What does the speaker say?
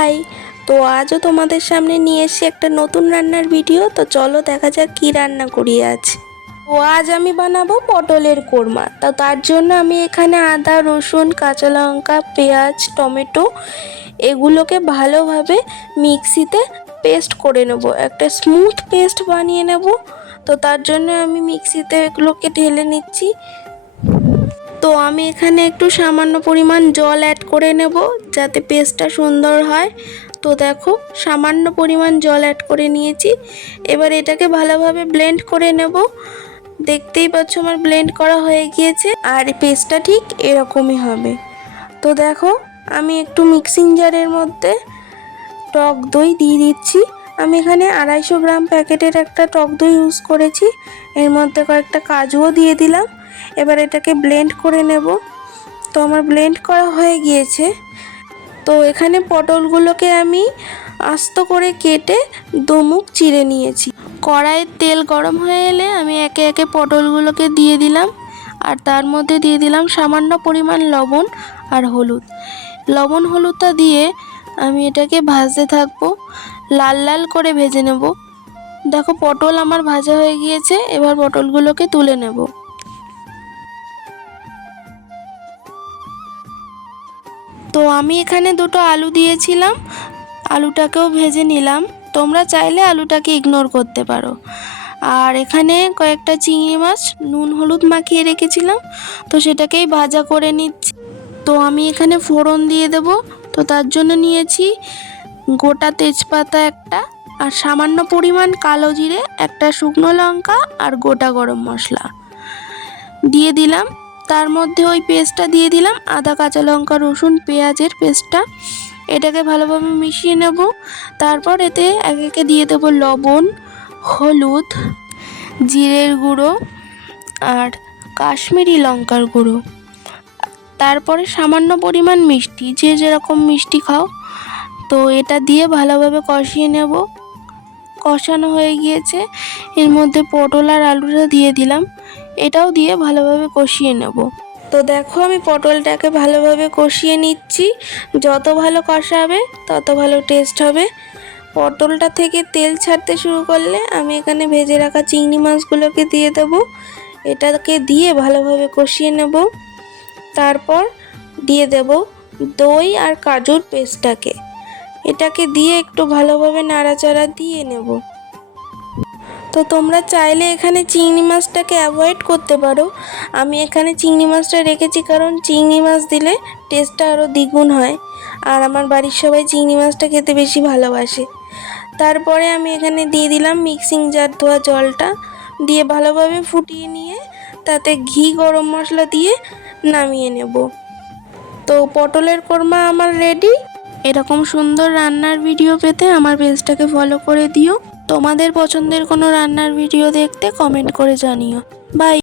High. তো আজও তোমাদের সামনে নিয়ে এসেছি একটা নতুন রান্নার ভিডিও। তো চলো দেখা যাক কি রান্না করি আজ। তো আজ আমি বানাবো পটলের কোরমা। তো তার জন্য আমি এখানে আদা, রসুন, কাঁচা লঙ্কা, পেঁয়াজ, টমেটো এগুলোকে ভালোভাবে মিক্সিতে পেস্ট করে নেব, একটা স্মুথ পেস্ট বানিয়ে নেব। তো তার জন্য আমি মিক্সিতে এগুলোকে ঢেলে নিচ্ছি। তো আমি এখানে একটু সামান্য পরিমাণ জল অ্যাড করে নেব যাতে পেস্টটা সুন্দর হয়। তো দেখো সামান্য পরিমাণ জল অ্যাড করে নিয়েছি। এবার এটাকে ভালোভাবে ব্লেন্ড করে নেব। দেখতেই পাচ্ছ আমার ব্লেন্ড করা হয়ে গিয়েছে, আর পেস্টটা ঠিক এরকমই হবে। তো দেখো আমি একটু মিক্সিং জারের মধ্যে টক দই দিয়ে দিচ্ছি। আমি এখানে 250 গ্রাম প্যাকেটের একটা টক দই ইউজ করেছি। এর মধ্যে কয়েকটা কাজুও দিয়ে দিলাম। এবার এটাকে ব্লেন্ড করে নেব। তো আমার ব্লেন্ড করা হয়ে গিয়েছে। তো এখানে পটলগুলোকে আমি আস্ত করে কেটে দুমুখ চিড়ে নিয়েছি। কড়াইয়ের তেল গরম হয়ে এলে আমি একে একে পটলগুলোকে দিয়ে দিলাম, আর তার মধ্যে দিয়ে দিলাম সামান্য পরিমাণ লবণ আর হলুদ। লবণ হলুদটা দিয়ে আমি এটাকে ভাজতে থাকবো, লাল লাল করে ভেজে নেব। দেখো পটল আমার ভাজা হয়ে গিয়েছে। এবার পটলগুলোকে তুলে নেব। তো আমি এখানে দুটো আলু দিয়েছিলাম, আলুটাকেও ভেজে নিলাম। তোমরা চাইলে আলুটাকে ইগনোর করতে পারো। আর এখানে কয়েকটা চিংড়ি মাছ নুন হলুদ মাখিয়ে রেখেছিলাম, তো সেটাকেই ভাজা করে নিচ্ছি। তো আমি এখানে ফোড়ন দিয়ে দেব। তো তার জন্য নিয়েছি গোটা তেজপাতা একটা, আর সামান্য পরিমাণ কালো জিরে, একটা শুকনো লঙ্কা আর গোটা গরম মশলা দিয়ে দিলাম। তার মধ্যে ওই পেস্টটা দিয়ে দিলাম, আদা, কাঁচা লঙ্কা, রসুন, পেঁয়াজের পেস্টটা। এটাকে ভালোভাবে মিশিয়ে নেব। তারপর এতে একে একে দিয়ে দেবো লবণ, হলুদ, জিরের গুঁড়ো আর কাশ্মীরি লঙ্কার গুঁড়ো। তারপরে সামান্য পরিমাণ মিষ্টি, যে যেরকম মিষ্টি খাও। তো এটা দিয়ে ভালোভাবে কষিয়ে নেব। কষানো হয়ে গিয়েছে। এর মধ্যে পটল আর আলুটা দিয়ে দিলাম, এটাও দিয়ে ভালোভাবে কষিয়ে নেব। তো দেখো আমি পটলটাকে ভালোভাবে কষিয়ে নিচ্ছি। যত ভালো কষাবে তত ভালো টেস্ট হবে। পটলটা থেকে তেল ছাড়তে শুরু করলে আমি এখানে ভেজে রাখা চিংড়ি মাছগুলোকে দিয়ে দেবো। এটাকে দিয়ে ভালোভাবে কষিয়ে নেব। তারপর দিয়ে দেব দই আর কাজুর পেস্টটাকে। এটাকে দিয়ে একটু ভালোভাবে নাড়াচাড়া দিয়ে নেব। তো তোমরা চাইলে এখানে চিংড়ি মাছটাকে অ্যাভয়েড করতে পারো। আমি এখানে চিংড়ি মাছটা রেখেছি কারণ চিংড়ি মাছ দিলে টেস্টটা আরও দ্বিগুণ হয়, আর আমার বাড়ির সবাই চিংড়ি মাছটা খেতে বেশি ভালোবাসে। তারপরে আমি এখানে দিয়ে দিলাম মিক্সিং জার ধোয়া জলটা, দিয়ে ভালোভাবে ফুটিয়ে নিয়ে তাতে ঘি, গরম মশলা দিয়ে নামিয়ে নেব। তো পটলের কোরমা আমার রেডি। এরকম সুন্দর রান্নার ভিডিও পেতে আমার পেজটাকে ফলো করে দিও। তোমাদের পছন্দের কোনো রান্নার ভিডিও দেখতে কমেন্ট করে জানিও। বাই।